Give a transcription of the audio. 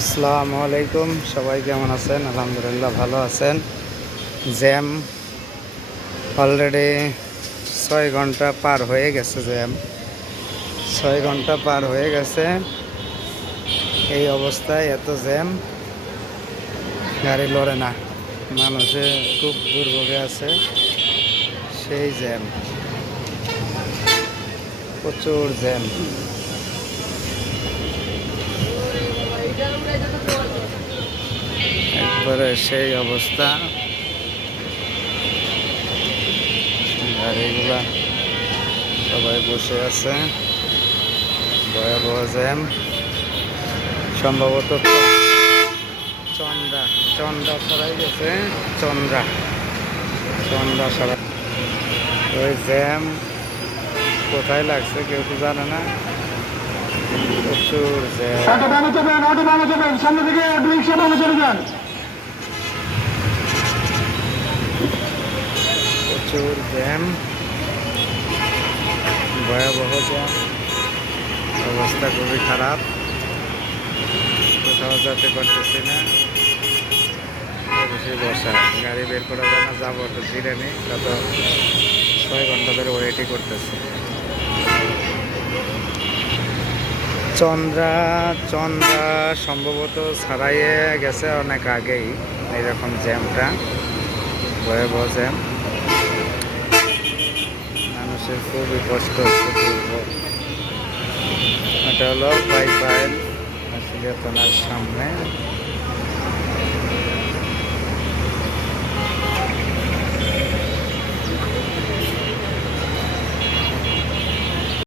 আসসালামু আলাইকুম, সবাই কেমন আছেন? আলহামদুলিল্লাহ ভালো আছেন। জ্যাম অলরেডি 6 ঘন্টা পার হয়ে গেছে। জ্যাম 6 ঘন্টা পার হয়ে গেছে। এই অবস্থায় এত জ্যাম, গাড়ি লড়ে না, মানুষে খুব দুর্ভোগে আছে। সেই জ্যাম, প্রচুর জ্যাম। একবারে সেই অবস্থা, গাড়িগুলা সবাই বসে আছে। ভয়াবহ জ্যাম। সম্ভবত চন্দ্রা চন্দ্রা সরাই গেছে। চন্দ্রা চন্দ্রা সরাই। ওই জ্যাম কোথায় লাগছে কেউ তো জানে না। প্রচুর জ্যাম, সামনে থেকে রিক্সা বামে চলে যান। প্রচুর জ্যাম, ভয়াবহ জ্যাম। অবস্থা খুবই খারাপ, কোথাও যেতে পারতেছি না। অবশ্যই বসা, গাড়ি বের করা যায় না, যাবো তো ধীরে নেই। গত 6 ঘন্টা ধরে ওয়েটই করতেছি। চন্দ্রা চন্দ্রা সম্ভবত ছাড়াইয়ে গেছে অনেক আগেই এইরকম জ্যামটা, ভয়াবহ জ্যাম। মানুষের খুবই কষ্ট হচ্ছে, দুর্ভোগ। এটা হলো বাইপাইল আশুলিয়া থানার সামনে।